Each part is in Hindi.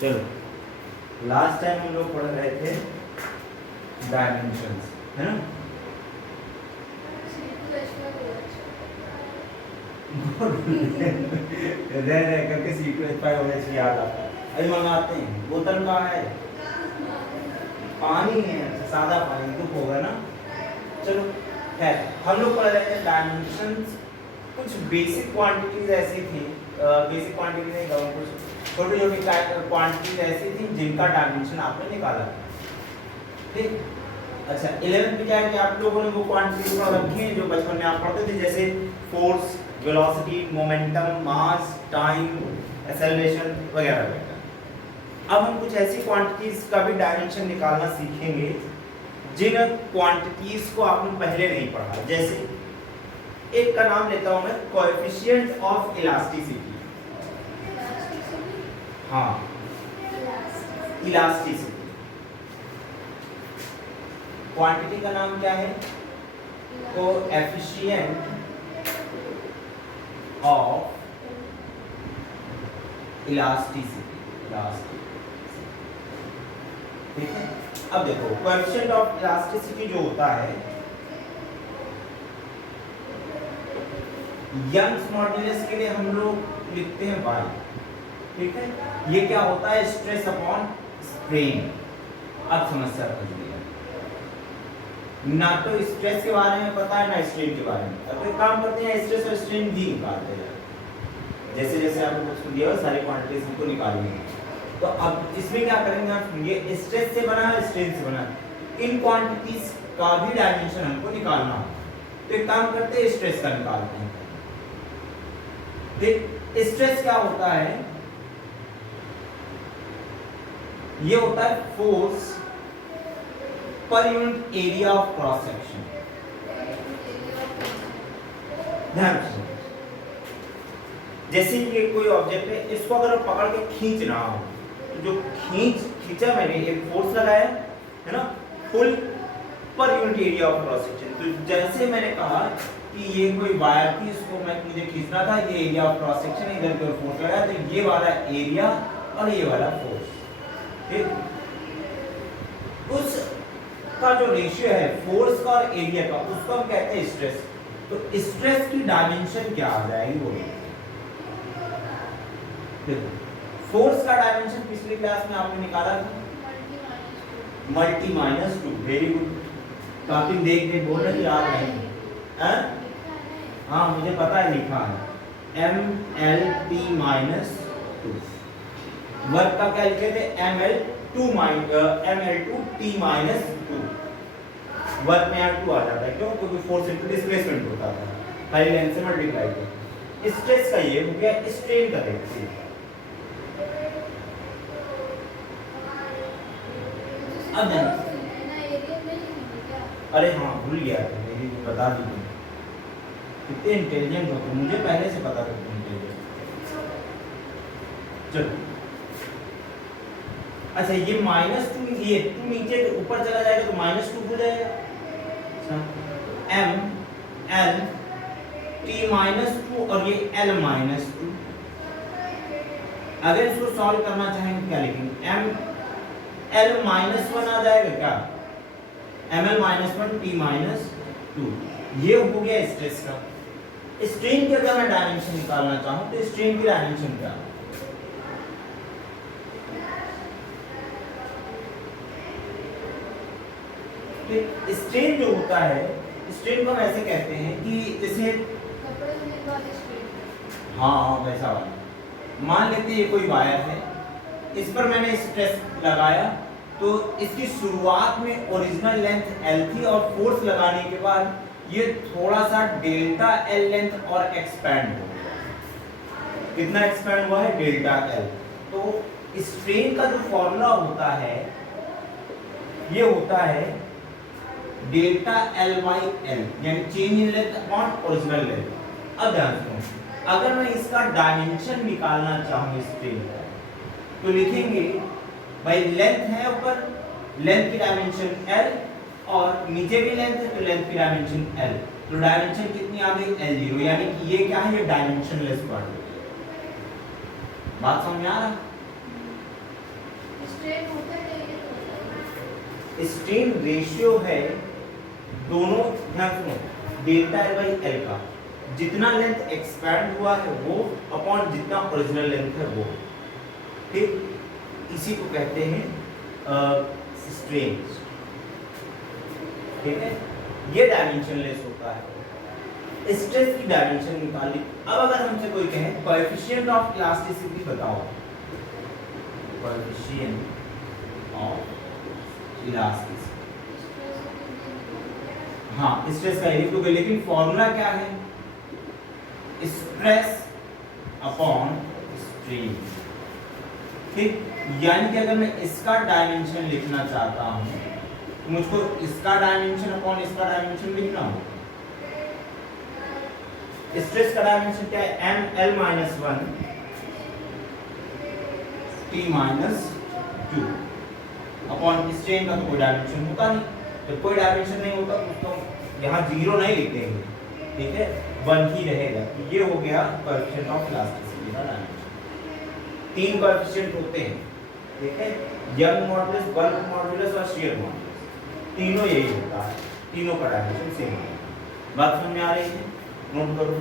चलो लास्ट टाइम हम लोग पढ़ रहे थे डायमेंशंस, है ना। रह रह करके C2H5 होने से याद आता है। अभी मंगाते हैं। बोतल कहाँ है? पानी है, सादा पानी, दुख होगा ना। चलो खैर, हम लोग पढ़ रहे थे डायमेंशंस। कुछ बेसिक क्वांटिटीज ऐसी थी, बेसिक क्वांटिटी नहीं कहूँ, कुछ छोटी छोटी क्वांटिटीज ऐसी थी जिनका डायमेंशन आपने निकाला था, ठीक। अच्छा 11th में क्या है कि आप लोगों ने वो क्वांटिटी पढ़ रखी है जो बचपन में आप पढ़ते थे, जैसे फोर्स, वेलोसिटी, मोमेंटम, मास, टाइम, एक्सेलरेशन वगैरह वगैरह। अब हम कुछ ऐसी क्वांटिटीज का भी डायमेंशन निकालना सीखेंगे जिन क्वांटिटीज को आपने पहले नहीं पढ़ा। जैसे एक का नाम लेता हूं मैं, कोएफिशिएंट ऑफ इलास्टिसिटी। हाँ, इलास्टिसिटी। क्वांटिटी का नाम क्या है? Coefficient of elasticity. ठीक है। अब देखो कोएफिशिएंट ऑफ इलास्टिसिटी जो होता है, यंग्स मॉड्यूलस के लिए हम लोग लिखते हैं y, ठीक है। ये क्या होता है? Stress upon strain. अब समस्या समझ लिया, ना तो स्ट्रेस के बारे में पता है ना स्ट्रेन के बारे में। अब एक काम करते हैं, स्ट्रेस और स्ट्रेन भी निकालते हैं। जैसे जैसे आपको कुछ दिया सारी क्वांटिटीज हमको निकालनी है, तो अब इसमें क्या करेंगे आप? ये स्ट्रेस से बना है, स्ट्रेन से बना है, इन क्वांटिटीज का भी डायमेंशन हमको निकालना है। तो एक काम करते हैं, स्ट्रेस का निकालते हैं। देख स्ट्रेस क्या होता है? ये होता है force per unit area of cross section. ध्यान रखिए, जैसे ये कोई ऑब्जेक्ट है, इसको अगर पकड़ के खींच रहा हूं, तो जो खींचा मैंने, एक फोर्स लगाया है ना, full per unit area of cross section. तो जैसे मैंने कहा कि ये कोई वायर थी, इसको मुझे खींचना था, ये एरिया ऑफ क्रॉस सेक्शन, इधर की ओर फोर्स लगाया, तो ये वाला एरिया और ये वाला फोर्स, ठीक। उस का जो रेशियो है फोर्स का और एरिया का, उसको हम कहते हैं स्ट्रेस। तो स्ट्रेस की डायमेंशन क्या आ जाएगी? वो देखो, फोर्स का डायमेंशन पिछली क्लास में आपने निकाला था, multi minus two. Very good, काफी देख के बोल रहे याद नहीं। हाँ मुझे पता है, लिखा है MLT माइनस 2। वर्क का क्या लिखे थे? ML2 T minus 2। वर्क में यहाँ 2 आ जाता है, क्यों? क्योंकि फोर्स इनटू डिस्प्लेसमेंट होता था, पहले लेंथ से मल्टीप्लाई किया। स्ट्रेस का ये हो गया। स्ट्रेन का देखते हैं। अब अरे हाँ भूल गया था, मेरी बता दी। कितने इंटेलिजेंट हो तुम, मुझे पहले से पता था तुम इंटेलिजेंट। चलो अच्छा, ये -2, ये 2 नीचे तो ऊपर चला जाएगा तो -2 हो जाएगा। अच्छा, ML T-2 और ये L-2। अगर इसको सॉल्व करना चाहेंगे क्या लिखेंगे? ML-1 आ जाएगा क्या? ML-1 T-2। ये हो गया स्ट्रेस का। स्ट्रेन की अगर मैं डायमेंशन निकालना चाहूं तो स्ट्रेन की डायमेंशन क्या है? स्ट्रेन जो होता है, स्ट्रेन को हम ऐसे कहते हैं कि जैसे हाँ वैसा वाला। मान लेते हैं ये कोई वायर है, इस पर मैंने स्ट्रेस लगाया, तो इसकी शुरुआत में ओरिजिनल लेंथ L थी और फोर्स लगाने के बाद ये थोड़ा सा डेल्टा L लेंथ और एक्सपैंड हो गया। कितना एक्सपैंड हुआ है? Delta L। तो स्ट्रेन का जो फॉर्मूला होता है ये होता है डेल्टा L बाई L, यानी change in length upon original length. अब ध्यान रखो, अगर मैं इसका डायमेंशन निकालना चाहूँ स्ट्रेन का, तो लिखेंगे भाई लेंथ है ऊपर, लेंथ की डायमेंशन L, और नीचे भी लेंथ है तो लेंथ की डायमेंशन L। तो डायमेंशन कितनी आ गई? L0, यानी कि ये क्या है? ये डायमेंशनलेस क्वांटिटी। बात समझ में आ रहा? स्ट्रेन रेशियो है दोनों, ध्यान सुनो, डेल्टा एल बाई एल का, जितना लेंथ एक्सपैंड हुआ है वो अपॉन जितना ओरिजिनल लेंथ है वो, ठीक, इसी को कहते हैं स्ट्रेन, ठीक है। ये डायमेंशनलेस होता है। स्ट्रेस की डायमेंशन निकाली। अब अगर हमसे कोई कहे कोएफिशिएंट ऑफ इलास्टिसिटी बताओ, कोएफिशिएंट ऑफ इलास्टिसिटी, हाँ स्ट्रेस का एक तो, लेकिन फॉर्मूला क्या है, स्ट्रेस अपॉन स्ट्रेन, ठीक। यानी कि अगर मैं इसका डायमेंशन लिखना चाहता हूं तो मुझको इसका डायमेंशन अपॉन इसका डायमेंशन लिखना होगा। स्ट्रेस का डायमेंशन क्या है, M L minus 1 T minus 2 upon strain का तो कोई डायमेंशन होता नहीं, जब कोई डायमेंशन नहीं होता तो यहाँ 0 नहीं लिख देंगे, ठीक है, 1 ही रहेगा। ये हो गया कोएफिशिएंट ऑफ इलास्टिसिटी का डायमेंशन। 3 कोएफिशिएंट होते हैं, ठीक है, यंग मॉडुलस, बल्क मॉडुलस और शियर मॉडुलस, तीनों यही होता है, तीनों का डायमेंशन सेम है। बात समझ में आ रही है, नोट करो।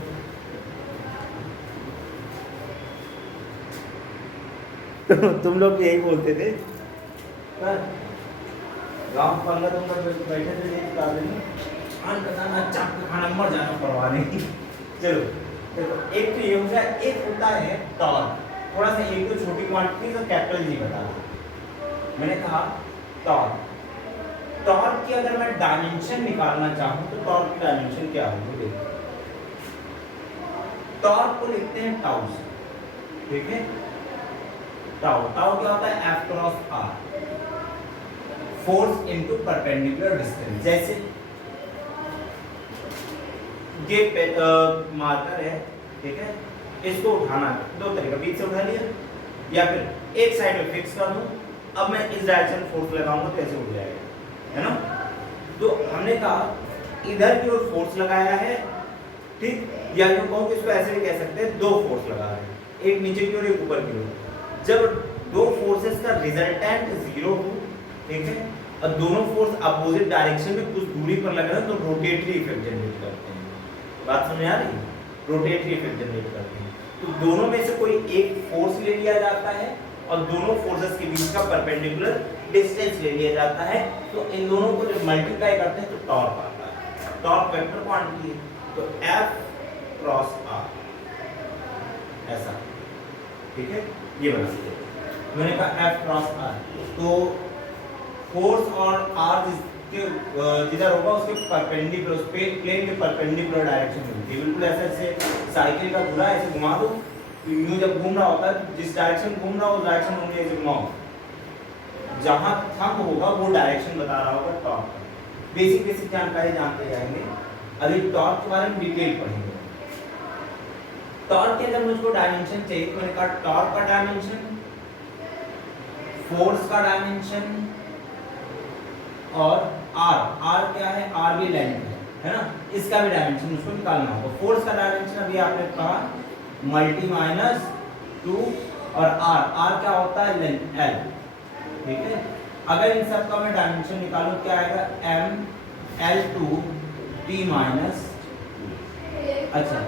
तुम लोग यही बोलते थे गाँव पल्ला, तुम बैठे थे खाना मर जाना परवाह नहीं। चलो एक तो ये हो गया, एक होता है टॉर्क। थोड़ा सा एक तो छोटी क्वांटिटी तो कैपिटल जी बता दो। मैंने कहा टॉर्क, टॉर्क की अगर मैं डायमेंशन निकालना चाहूँ तो टॉर्क की डायमेंशन क्या होगी, देखो टॉर्क को लिखते हैं टाउ से, ठीक है। टाउ, टाउ क्या होता है, F cross R, force into perpendicular distance. जैसे ये मार्कर है, ठीक है, इसको उठाना है, दो तरीका, बीच से उठा लिया या फिर एक साइड में फिक्स कर दूं। अब मैं इस डायरेक्शन फोर्स लगाऊंगा तो ऐसे उठ जाएगा, है ना। तो हमने कहा इधर की ओर फोर्स लगाया है, ठीक, या फिर कहूं कि इसको ऐसे भी कह सकते हैं, दो फोर्स लगा रहे हैं, एक नीचे की ओर एक ऊपर की ओर। जब दो फोर्सेस का रिजल्टेंट 0 हो, ठीक है, और दोनों फोर्स अपोजिट डायरेक्शन में कुछ दूरी पर लग रहे हैं तो रोटेटरी इफेक्ट जनरेट करते हैं। बात समझ आ रही है, रोटेटरी इफेक्ट जनरेट करते हैं। तो दोनों में से कोई एक फोर्स ले लिया जाता है और दोनों फोर्सेस के बीच का परपेंडिकुलर डिस्टेंस ले लिया जाता है। तो इन दोनों को जब मल्टीप्लाई करते हैं तो टॉर्क आता है। टॉर्क वेक्टर क्वांटिटी है, तो F क्रॉस R ऐसा, ठीक है, ये बना सकते हैं। मैंने कहा F क्रॉस R, तो फोर्स और R जिधर होगा उसके परपेंडिकुलर, उस पे प्लेन के परपेंडिकुलर डायरेक्शन में होगी। बिल्कुल ऐसे साइकिल का धुरा ऐसे घुमा दो, यूं जब घूम रहा होता है जिस डायरेक्शन घूम रहा हो उस डायरेक्शन में ऐसे घुमाओ, जहां थंब होगा वो डायरेक्शन बता रहा होगा टॉर्क। बेसिक बेसिक जानकारी जानते जाएंगे, अभी टॉर्क के बारे में डिटेल पढ़ेंगे। टॉर्क के अगर मुझको डायमेंशन चाहिए तो मैंने कहा टॉर्क का डायमेंशन, फोर्स का डायमेंशन और R क्या है, R भी लेंथ है ना, इसका भी डायमेंशन उसको निकालना होगा। फोर्स का डायमेंशन अभी आपने कहा मल्टी माइनस 2 और R क्या होता है, लेंथ L, ठीक है। अगर इन सब का मैं डायमेंशन निकालूं क्या आएगा, M L2 T माइनस। अच्छा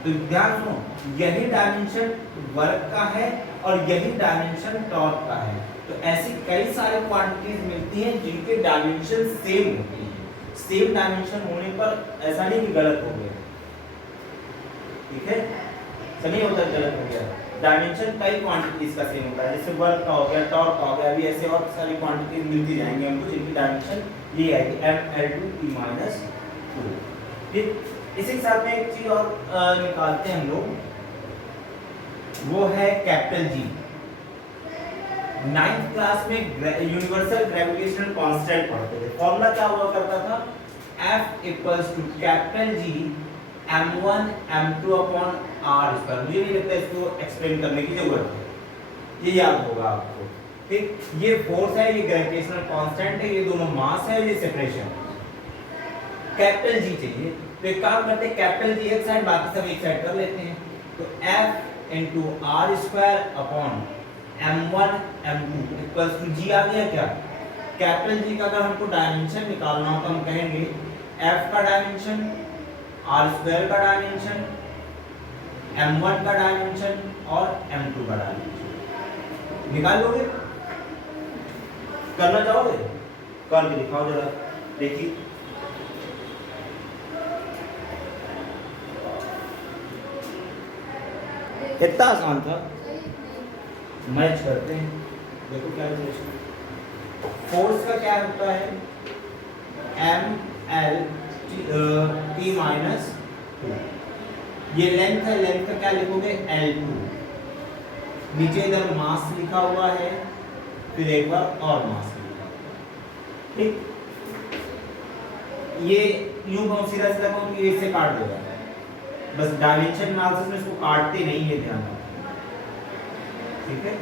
तो ध्यान सुनो, यही डायमेंशन वर्क का है और यही डायमेंशन टॉर्क का है। तो ऐसी कई सारी क्वांटिटीज मिलती हैं जिनके डायमेंशन सेम होती हैं। सेम डायमेंशन होने पर ऐसा नहीं कि गलत हो गया, ठीक है, ऐसा नहीं होता गलत हो गया। डायमेंशन कई क्वांटिटीज का सेम होता है, जैसे वर्क का हो गया, टॉर्क का हो गया, अभी ऐसे और सारी क्वांटिटीज मिलती जाएंगी हमको जिनकी डायमेंशन ये है कि ML2 T माइनस 2, ठीक। इसी के साथ में एक चीज और निकालते हैं हम लोग, वो है कैपिटल G। 9th क्लास में यूनिवर्सल ग्रेविटेशनल कांस्टेंट पढ़ते थे। फॉर्मूला क्या हुआ करता था, F equals to capital G m1 m2 upon r square. मुझे नहीं लगता इसको एक्सप्लेन करने की जरूरत है, ये याद होगा आपको, ठीक। ये फोर्स है, ये ग्रेविटेशनल कांस्टेंट है, ये दोनों मास है, ये सेपरेशन। कैपिटल G चाहिए तो एक काम करते हैं, कैपिटल G एक साइड बाकी सब एक साइड कर लेते हैं। तो F into r square upon m1 m2 equals to g आ गया क्या? कैपिटल G का अगर हमको डायमेंशन निकालना हो तो हम कहेंगे f का डायमेंशन, r² का डायमेंशन, m1 का डायमेंशन और m2 का डायमेंशन निकाल लोगे? करना चाहोगे? करके दिखाओ जरा, देखिए। इतना आसान था। मैच करते हैं, देखो क्या रिलेशन। फोर्स का क्या होता है? M L T minus 2। ये लेंथ है, लेंथ का क्या लिखोगे? L2। नीचे इधर मास लिखा हुआ है, फिर एक बार और मास लिखा, ठीक। ये यूं बहुत सीधा सीधा कहूं कि इससे काट देगा, बस डायमेंशन एनालिसिस में इसको काटते नहीं है, ध्यान रखना, ठीक है।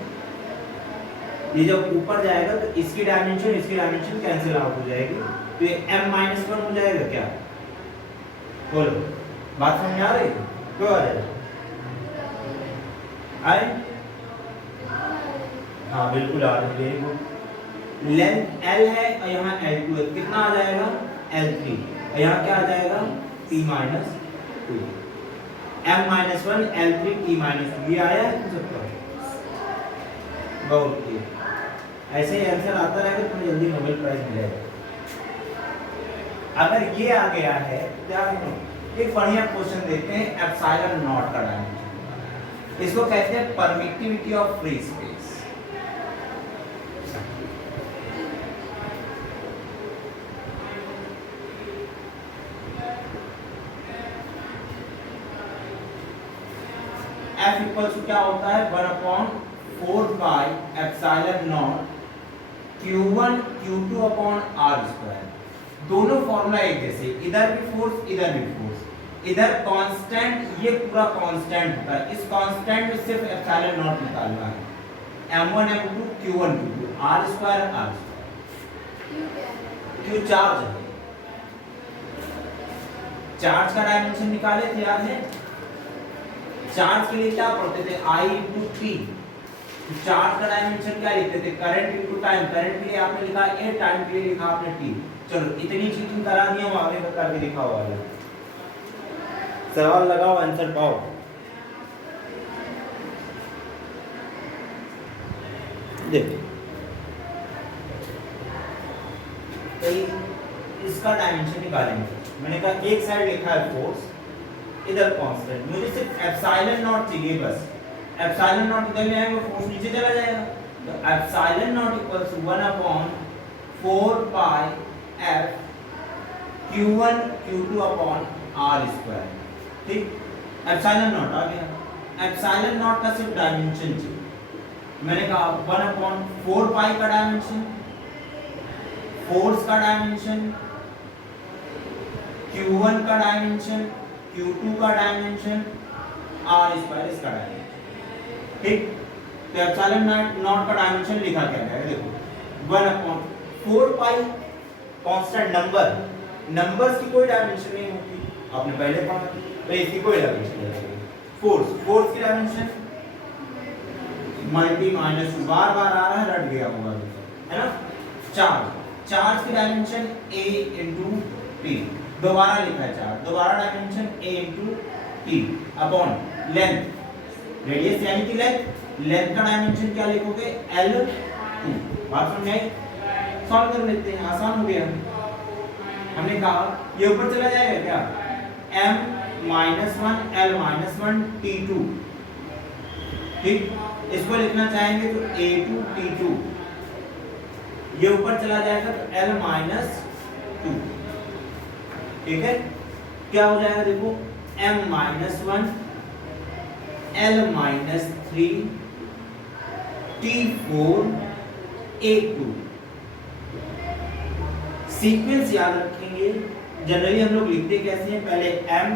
ये जब ऊपर जाएगा तो इसकी डायमेंशन कैंसिल आउट हो जाएगी, तो ये m-1 हो जाएगा क्या? बोलो, बात समझ आ रही है? क्यों आ रही है? आए? हाँ बिल्कुल आ रही है, वेरी गुड। लेंथ L है और यहाँ L2 है, कितना आ जाएगा? L3। और यहाँ क्या आ जाएगा? T-2। m-1 L3 T-2। ये आया है सबका? बहुत ही ऐसे ही आंसर आता रहेगा तो जल्दी नोबेल प्राइज मिलेगा। अगर ये आ गया है तो एक बढ़िया क्वेश्चन देखते हैं, एप्सिलॉन नॉट का डायमेंशन। इसको कहते हैं permittivity of free space. F equals to क्या होता है? 1/4 pi epsilon not Q1 Q2 upon r²। दोनों फॉर्मूला एक जैसे, इधर भी फोर्स इधर भी फोर्स। इधर कांस्टेंट, ये पूरा कांस्टेंट होता है, इस कांस्टेंट में सिर्फ एप्सिलॉन नॉट निकालना है। m1 m2 q1 q2 r²। q charge है, चार्ज का डायमेंशन निकाले थे, याद है? चार्ज के लिए क्या पढ़ते थे? I × T। चार्ज का डायमेंशन क्या लिखते थे? Current × time. करंट के लिए आपने लिखा A, टाइम के लिए लिखा आपने T। चलो इतनी चीजें करा दी, हम आगे करके दिखाओ वाला सवाल लगाओ, आंसर पाओ। देखिए तो इसका डायमेंशन निकालेंगे। मैंने कहा एक साइड लिखा है फोर्स, इधर कांस्टेंट, मुझे सिर्फ एप्सिलॉन नॉट चाहिए बस। एप्सिलॉन नॉट इधर में आएगा, फोर्स नीचे चला जाएगा, तो epsilon not equals 1/4 pi f q1 q2 upon r²। ठीक, एप्सिलॉन नॉट आ गया। एप्सिलॉन नॉट का सिर्फ डायमेंशन चाहिए। मैंने कहा 1/4 पाई का डायमेंशन, फोर्स का डायमेंशन, q1 का डायमेंशन, q2 का डायमेंशन, r² इसका डायमेंशन। ठीक, तो एप्सिलॉन नॉट का डायमेंशन लिखा क्या है? देखो 1/4 पाई कांस्टेंट नंबर, नंबर्स की कोई डायमेंशन नहीं होती, आपने पहले पढ़ा, तो इसकी कोई डायमेंशन नहीं होगी। फोर्स की डायमेंशन मल्टी माइनस बार बार आ रहा है, रट गया होगा, है ना। चार्ज की डायमेंशन a × t, दोबारा लिखा है चार्ज, दोबारा dimension a × t upon length, radius यानी कि लेंथ का डायमेंशन क्या लिखोगे? L2। बात समझ आई? सॉल्व कर लेते हैं, आसान हो गया। हमने कहा ये ऊपर चला जाएगा क्या? m-1 L-1 T2। ठीक, इसको लिखना चाहेंगे तो A2 T2, ये ऊपर चला जाएगा तो L-2। ठीक है, क्या हो जाएगा? देखो m-1 L-3 T4 A2। Sequence याद रखेंगे। जनरली हम लोग लिखते कैसे हैं? पहले m,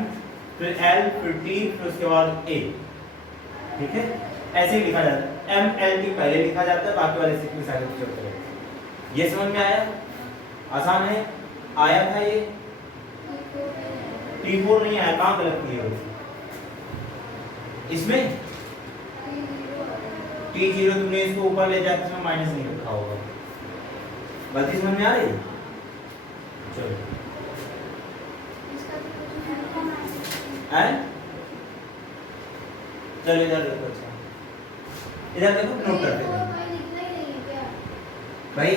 फिर L, फिर T, फिर उसके बाद A। ठीक है, ऐसे ही लिखा जाता है। m L T पहले लिखा जाता है, बाकी वाले सीक्वेंस आगे चलते रहते हैं। ये समझ में आया? आसान है? आया था ये? T4 नहीं आया, कहाँ गलत किया इसमें? T0 तुमने इसको ऊपर ले जाते समय माइनस नहीं रखा होगा। बात समझ में आ रही? चलो चलो इधर देखो। अच्छा इधर देखो, नोट करते हैं भाई।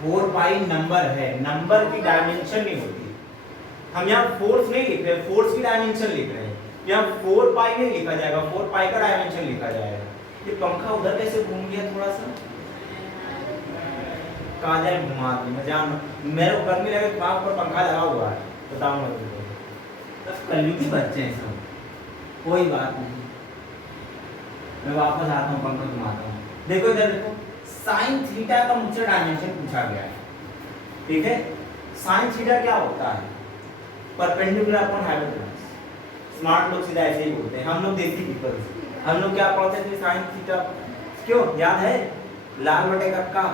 4 पाई नंबर है, नंबर की डायमेंशन नहीं होती। हम यहाँ फोर्स नहीं लिख रहे, फोर्स की डायमेंशन लिख रहे हैं। यहाँ 4 पाई नहीं लिखा जाएगा, 4 पाई का डायमेंशन लिखा जाएगा। ये पंखा उधर कैसे घूम गया थोड़ा सा? कहाँ जाए घुमा दूँ मैं, जान मेरे को गर्मी लगे वहाँ पर पंखा लगा हुआ है, बताओ मत तुमको। कलयुगी बच्चे हैं सब, कोई बात नहीं। मैं वापस आता हूँ, पंखा घुमाता हूँ। देखो इधर देखो, साइन थीटा का मुझसे डायमेंशन पूछा गया है, ठीक है। साइन थीटा क्या होता है? Perpendicular upon hypotenuse. स्मार्ट लोग सीधा ऐसे ही बोलते हैं, हम लोग देसी पीपल। हम लोग क्या पढ़ते थे? साइन थीटा, क्यों याद है? लाल बटे कक्का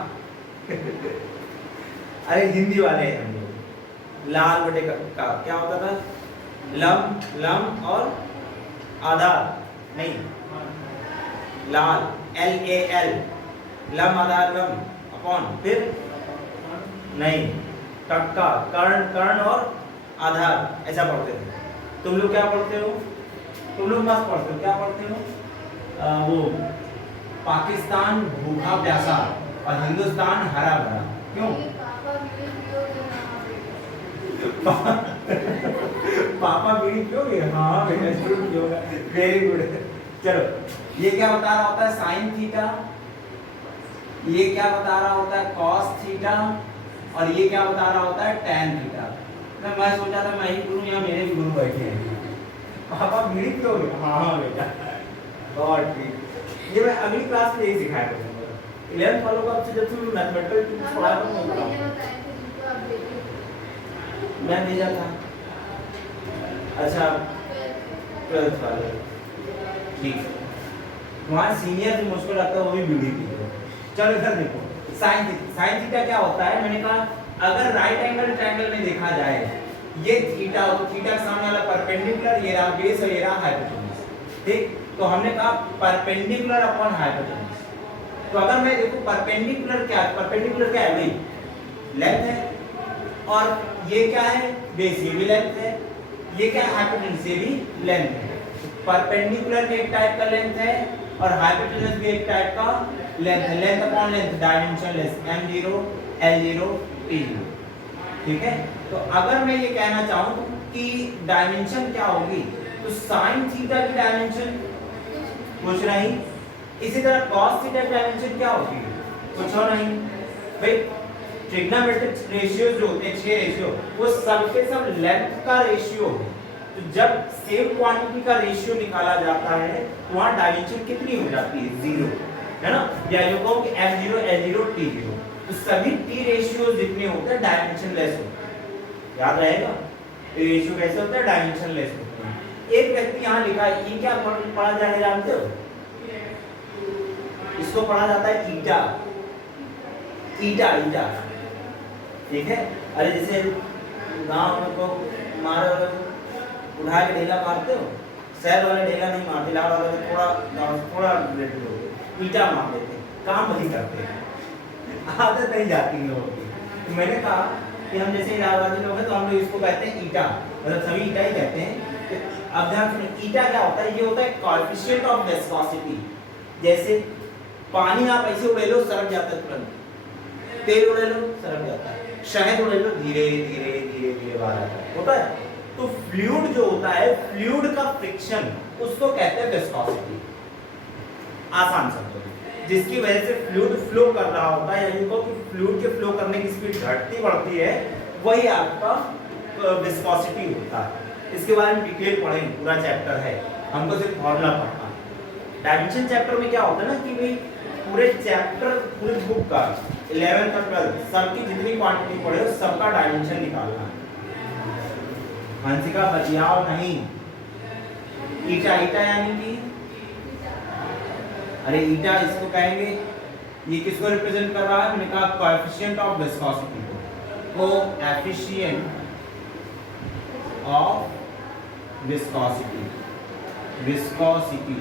अरे हिंदी वाले हैं हम लोग। लाल बटे कक्का क्या होता था? लम और आधार, नहीं लाल LAL, लम आधार लम अपॉन, फिर नहीं कक्का कर्ण और आधार, ऐसा पढ़ते थे। तुम लोग क्या पढ़ते हो? तुम लोग मस्त पढ़ते हो, क्या पढ़ते हो? वो पाकिस्तान भूखा प्यासा और हिंदुस्तान हरा भरा। क्यों? पापा बीड़ी पियोगे? हाँ बेटा जरूर पियोगा। Very good. चलो ये क्या बता रहा होता है? Sine theta. ये क्या बता रहा होता है? Cos theta. और ये क्या बता रहा होता है? Tan theta. मैं सोचा था मैं ही गुरु, यहाँ मेरे भी गुरु बैठे हैं। पापा बीड़ी पियोगे? हाँ बेटा। और ठीक, ये मैं अगली क्लास में यही सिखाया करूँगा। 11th वालों को आपसे जब तुम मैथमेटिकल टूल्स पढ़ा करूँगा, मैं भेजा था। अच्छा 12th वाले, ठीक। तुम्हारे सीनियर जो मुझको लगता है वो भी बीड़ी पी रहे। चलो इधर देखो, साइन थीटा क्या होता है? मैंने कहा अगर राइट एंगल ट्रायंगल में देखा जाए, ये थीटा हो, थीटा के सामने वाला परपेंडिकुलर, ये रहा बेस और ये रहा हाइपोटेन्यूज, ठीक। तो हमने कहा परपेंडिकुलर अपॉन हाइपोटेन्यूज। तो अगर मैं देखो परपेंडिकुलर क्या है? परपेंडिकुलर क्या है भाई? लेंथ है। और ये क्या है? बेस, ये भी लेंथ है। ये क्या है? हाइपोटेन्यूज, ये भी लेंथ है। परपेंडिकुलर भी एक टाइप का लेंथ है और हाइपोटेन्यूज भी एक टाइप का लेंथ है। Length upon length, dimensionless, M0 L0 T0, ठीक है। तो अगर मैं ये कहना चाहूँ कि डायमेंशन क्या होगी, तो साइन थीटा की डायमेंशन कुछ नहीं। इसी तरह कॉस थीटा की डायमेंशन क्या होगी? कुछ और नहीं भाई। ट्रिग्नोमेट्रिक रेशियोज जो होते हैं, 6 रेशियो, वो सबके सब लेंथ का रेशियो है। तो जब सेम क्वांटिटी का रेशियो निकाला जाता है तो वहां डायमेंशन कितनी हो जाती है? 0, है ना। या यूं कहो कि M0 L0 T0, तो सभी T रेशियो जितने होते हैं डायमेंशन लेस होते हैं। याद रहेगा, रेशियो कैसे होता है? डायमेंशन लेस होते हैं। एक व्यक्ति यहाँ लिखा है, ये क्या पढ़ा जाएगा जानते हो? इसको पढ़ा जाता है ईटा, ईटा, ठीक है। अरे जैसे गांव में को मारो उठा के ढेला मारते हो, शहर वाले ढेला नहीं मारते, लाड़ वाले थोड़ा रिलेटेड हो गए, ईटा मार देते, काम वही करते हैं, आदत नहीं जाती लोगों की। तो मैंने कहा कि हम जैसे इलाहाबादी लोग हैं तो हम लोग इसको कहते हैं ईटा, मतलब सभी ईटा ही कहते हैं। अब ध्यान सुनिए, ईटा क्या होता है? ये होता है कोएफिशिएंट ऑफ विस्कोसिटी। जैसे पानी आप ऐसे उड़े लो, सरक जाता है तुरंत। तेल उड़े लो, सरक जाता है। शहद उड़े लो, धीरे धीरे धीरे धीरे बाहर आता है, होता है। तो फ्लूइड जो होता है, फ्लूइड का फ्रिक्शन, उसको कहते हैं विस्कोसिटी, आसान शब्दों में, जिसकी वजह से फ्लूइड फ्लो कर रहा होता है। यानी कि फ्लूइड के फ्लो करने की स्पीड घटती बढ़ती है, वही आपका विस्कोसिटी होता है। इसके बारे में डिटेल पढ़ेंगे, पूरा चैप्टर है, हमको सिर्फ फॉर्मूला पढ़ना है। डायमेंशन चैप्टर में क्या होता है ना कि भाई पूरे चैप्टर, पूरी बुक का 11th और 12th सबकी जितनी क्वांटिटी पढ़े हो सबका डायमेंशन निकालना है। हंसिका बतियाओ नहीं। ईटा, ईटा यानी कि, अरे ईटा इसको कहेंगे, ये किसको रिप्रेजेंट कर रहा है? मैंने कहा कोएफिशिएंट ऑफ विस्कोसिटी को, कोएफिशिएंट ऑफ विस्कोसिटी, विस्कोसिटी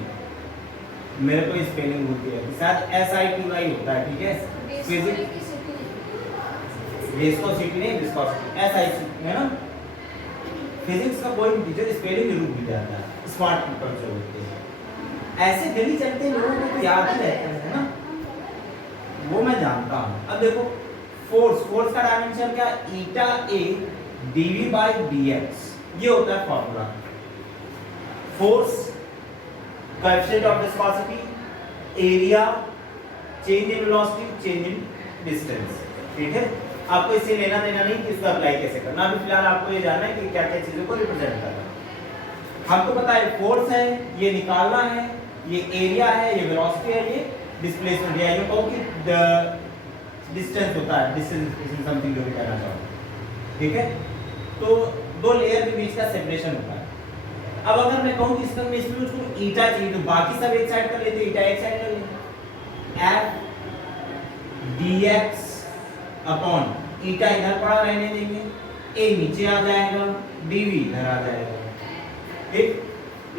मेरे को स्पेलिंग होती है शायद SITY होता है, ठीक है। फिजिक्स विस्कोसिटी नहीं, विस्कोसिटी SIT है ना। फिजिक्स का कोई टीचर स्पेलिंग जरूर भी जाता है, स्मार्ट पीपल जो होते हैं ऐसे गली चलते लोगों को तो याद ही रहता है ना, वो मैं जानता हूँ। अब देखो फोर्स का डायमेंशन क्या, ईटा A dV/dx, ये होता है formula. Force coefficient of viscosity, area, change in velocity, change in distance, ठीक है। आपको इससे लेना देना नहीं कि इसको अप्लाई कैसे करना, अभी फिलहाल आपको ये जानना है कि क्या क्या चीजों को रिप्रेजेंट करना है। हमको पता है फोर्स है, ये निकालना है, ये एरिया है, ये वेलोसिटी है, ये डिस्प्लेसमेंट है, ये कहो कि डिस्टेंस होता है, डिस्टेंस समथिंग जो भी कहना चाहो, ठीक है। तो दो लेयर के बीच का सेपरेशन होता है। अब अगर मैं कहूँ कि इसमें उसको ईटा चाहिए तो बाकी सब एक साइड कर लेते, ईटा एक साइड कर लेते, F dx अपॉन ईटा इधर पड़ा रहने देंगे, a नीचे आ जाएगा, dv इधर आ जाएगा, ठीक।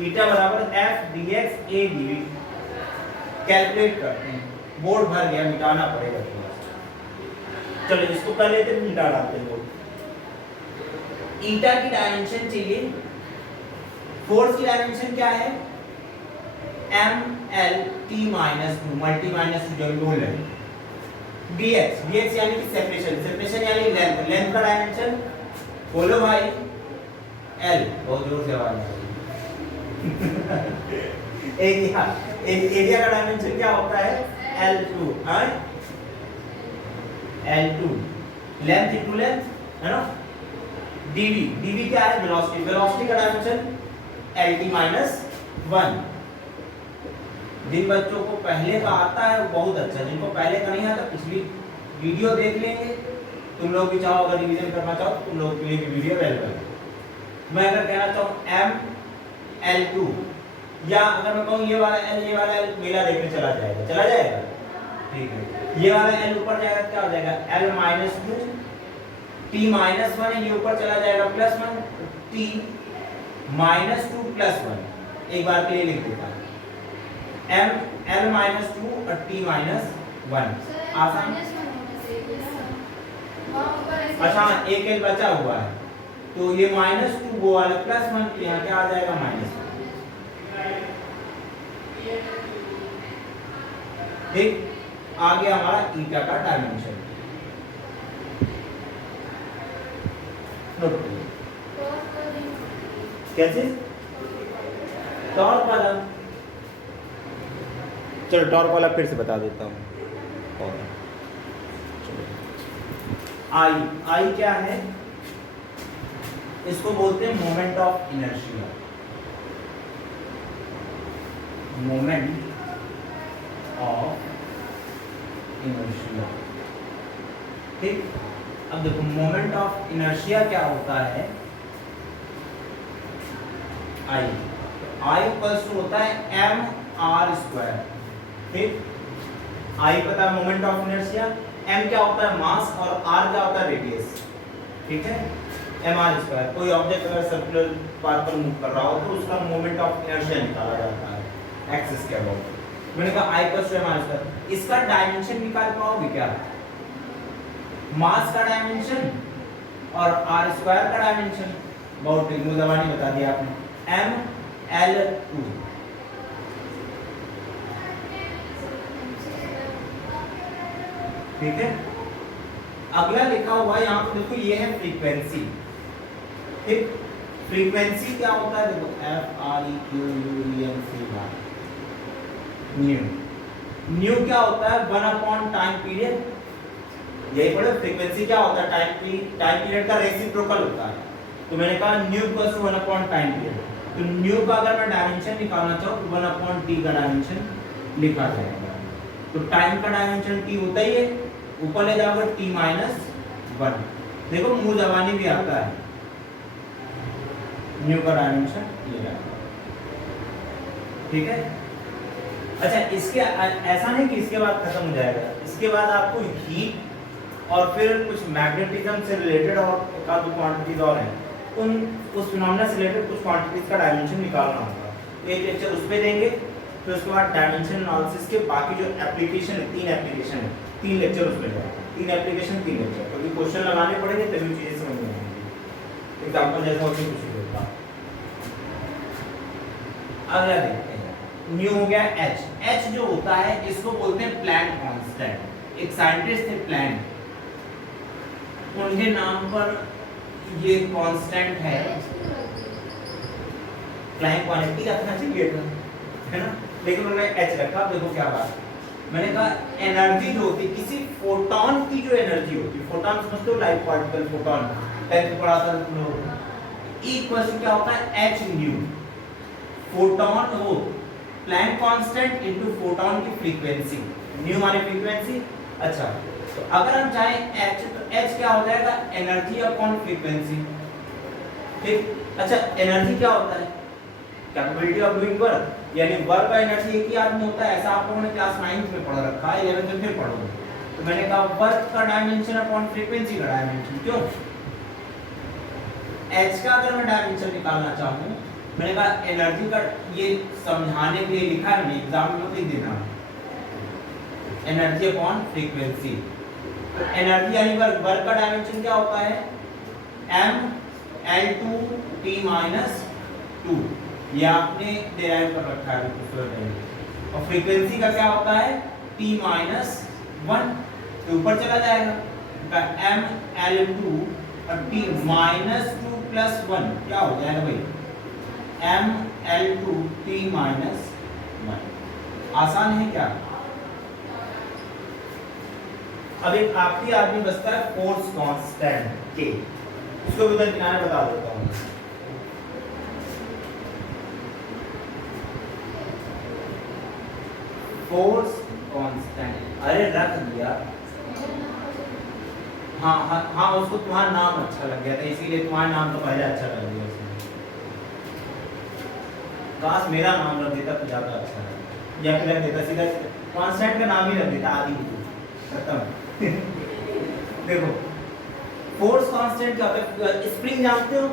ईटा बराबर F dx a dv calculate करते हैं, बोर्ड भर गया, मिटाना पड़ेगा थोड़ा सा। चलो इसको कर लेते हैं, मिटा डालते हैं बोर्ड। ईटा की डायमेंशन चाहिए, फोर्स की डायमेंशन क्या है, MLT माइनस 2 मल्टी माइनस जो रूल है, dx यानी कि सेपरेशन यानी लेंथ का डायमेंशन बोलो भाई L, बहुत जोर से आवाज एरिया का डायमेंशन क्या होता है, L2 L2 length into length है ना। dv क्या है, वेलोसिटी का डायमेंशन LT माइनस 1। जिन बच्चों को पहले का आता है वो बहुत अच्छा, जिनको पहले का नहीं आता पिछली वीडियो देख लेंगे। तुम लोग भी चाहो अगर रिवीजन करना चाहो तो तुम लोग के लिए भी वीडियो अवेलेबल है। मैं अगर कहना चाहूँ ML2 या अगर मैं कहूँ ये वाला L मेला देखने चला जाएगा, ठीक है। ये वाला L ऊपर जाएगा क्या हो जाएगा, L माइनस 2 T माइनस 1, ये ऊपर चला जाएगा प्लस 1 T माइनस 2 प्लस 1। एक बार के लिए लिख देता हूँ L माइनस 2 और T माइनस 1, आसान। अच्छा एक L बचा हुआ है तो ये माइनस 2 वो वाला प्लस 1, तो यहाँ क्या आ जाएगा माइनस 1, ठीक। आ गया हमारा ईटा का डायमेंशन। नोट कैसे टॉर्क वाला, चलो टॉर्क वाला फिर से बता देता हूँ। आई क्या है, इसको बोलते हैं moment of inertia, moment of inertia, ठीक। अब देखो मोमेंट ऑफ इनर्शिया क्या होता है, आई इक्वल्स टू होता है mr², ठीक। आई पता है मोमेंट ऑफ इनर्शिया, m क्या होता है मास और r क्या होता है रेडियस, ठीक है। mr², कोई ऑब्जेक्ट अगर सर्कुलर पाथ पर मूव कर रहा हो तो उसका मोमेंट ऑफ इनर्शिया निकाला जाता है एक्सिस के अबाउट। मैंने कहा i = mr², इसका डायमेंशन निकाल पाओगे क्या, मास का डायमेंशन और r² का डायमेंशन, बहुत त्रिभुजावानी बता दिया आपने, ML2, ठीक है। अगला लिखा हुआ है यहाँ पे देखो, ये है फ्रीक्वेंसी, ठीक। फ्रीक्वेंसी क्या होता है, देखो FREQUENCY, न्यू क्या होता है, 1/टाइम पीरियड, यही पढ़ो। फ्रीक्वेंसी क्या होता है, टाइम पीरियड का रेसिप्रोकल होता है। तो मैंने कहा न्यू = 1/टाइम पीरियड, तो न्यू का अगर मैं डायमेंशन निकालना चाहूँ तो 1/t का डायमेंशन लिखा जाएगा। तो टाइम का डायमेंशन t होता ही है, ऊपर ले जाओगे t - 1। देखो मुंह जबानी भी आता है, न्यू का डायमेंशन ये रहा, ठीक है। अच्छा इसके ऐसा नहीं कि इसके बाद खत्म हो जाएगा, इसके बाद आपको हीट और फिर कुछ मैग्नेटिज्म से रिलेटेड और एक आध क्वांटिटीज और हैं, उस फिनोमेना से रिलेटेड कुछ क्वांटिटीज का डायमेंशन निकालना होगा। एक लेक्चर उस पे देंगे फिर उसके बाद डायमेंशन एनालिसिस के बाकी जो एप्लीकेशन है, 3 एप्लीकेशन है, 3 लेक्चर उसमें जाएगा, 3 एप्लीकेशन 3 लेक्चर, क्योंकि क्वेश्चन लगाने पड़ेंगे तभी चीजें समझ में आएंगी। एग्जांपल जैसा होती है कुछ होगा। अगला देखते हैं, न्यू हो गया एच। एच जो होता है इसको बोलते हैं प्लैंक कांस्टेंट। एक साइंटिस्ट थे प्लैंक, उनके नाम पर ये कांस्टेंट है, प्लैंक क्वांटिटी रखना चाहिए था, है ना, लेकिन उन्होंने एच रखा। देखो क्या बात, मैंने कहा एनर्जी जो होती है किसी फोटोन की, जो एनर्जी होती है, फोटोन समझते हो, लाइट पार्टिकल फोटोन, टेंथ पढ़ा था तुम लोग। इक्वल क्या होता है एच न्यू, फोटोन वो प्लैंक कांस्टेंट इनटू फोटोन की फ्रीक्वेंसी, न्यू माने फ्रीक्वेंसी। अच्छा, तो अगर हम चाहें एच, तो एच क्या हो जाएगा एनर्जी अपॉन फ्रीक्वेंसी, ठीक। अच्छा, एनर्जी क्या होता है कैपेबिलिटी ऑफ डूइंग वर्क, यानी वर्क का एनर्जी एक ही आदमी होता है, ऐसा आप लोगों ने क्लास 9th में पढ़ रखा है, 11th में फिर पढ़ोगे। तो मैंने कहा वर्क का डायमेंशन अपॉन फ्रीक्वेंसी का डायमेंशन, क्यों एच का अगर मैं डायमेंशन निकालना चाहूँ, मैंने कहा एनर्जी का, ये समझाने के लिए लिखा है, मैंने एग्जाम में लिख देना एनर्जी अपॉन फ्रीक्वेंसी। तो एनर्जी यानी वर्क, वर्क का डायमेंशन क्या होता है m L2 T - 2, ये आपने डिराइव कर रखा है दूसरा। और फ्रीक्वेंसी का क्या होता है T - 1, तो ऊपर चला जाएगा m L2 और T - 2 + 1 क्या हो जाएगा भाई m L2 T - 1। आसान है क्या। अब एक आखिरी आदमी बचता है फोर्स कांस्टेंट के, उसको भी उधर किनारे बता देता हूँ। फोर्स कांस्टेंट, अरे रख दिया, हाँ हाँ हाँ, उसको तुम्हारा नाम अच्छा लग गया था, इसीलिए तुम्हारा नाम तो पहले अच्छा लग गया उसमें। काश मेरा नाम रख देता तो ज्यादा अच्छा लगता, या फिर रख देता सीधा कांस्टेंट का नाम ही रख देता आदि खत्म। देखो फोर्स कांस्टेंट क्या होता है, स्प्रिंग जानते हो,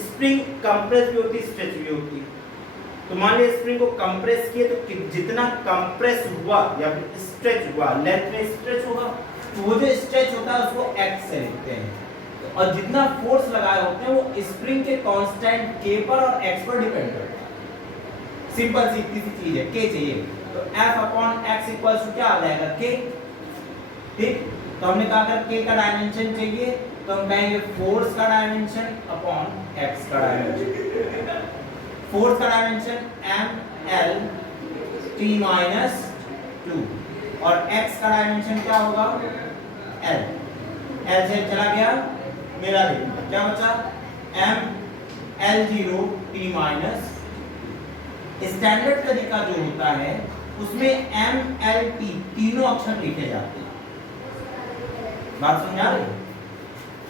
स्प्रिंग कंप्रेस भी होती है, स्ट्रेच भी होती है। तो मान लिया स्प्रिंग को कंप्रेस किए तो जितना कंप्रेस हुआ या फिर स्ट्रेच हुआ, लेंथ में स्ट्रेच होगा, तो वो जो स्ट्रेच होता है उसको x से लिखते हैं। और जितना फोर्स लगाए होते हैं वो स्प्रिंग के कांस्टेंट k पर और x पर डिपेंड करता है। सिंपल सी चीज है, k चाहिए, तो F/x = क्या आ जाएगा k, ठीक। तो हमने कहा अगर k का डायमेंशन चाहिए तो हम कहेंगे फोर्स का डायमेंशन अपॉन x का डायमेंशन। फोर्स का डायमेंशन m L T - 2 और x का डायमेंशन क्या होगा L, L से चला गया मेरा देखो क्या बचा m L0 T - स्टैंडर्ड तरीका जो होता है उसमें m L T तीनों अक्षर लिखे जाते हैं। बात समझा रहे,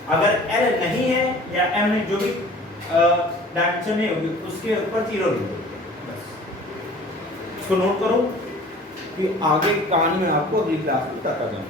अगर L नहीं है या M में जो भी डायमेंशन नहीं होगी उसके ऊपर 0 लिख दो बस। इसको नोट करो कि आगे कहानी में आपको अगली क्लास में बताता जाऊं।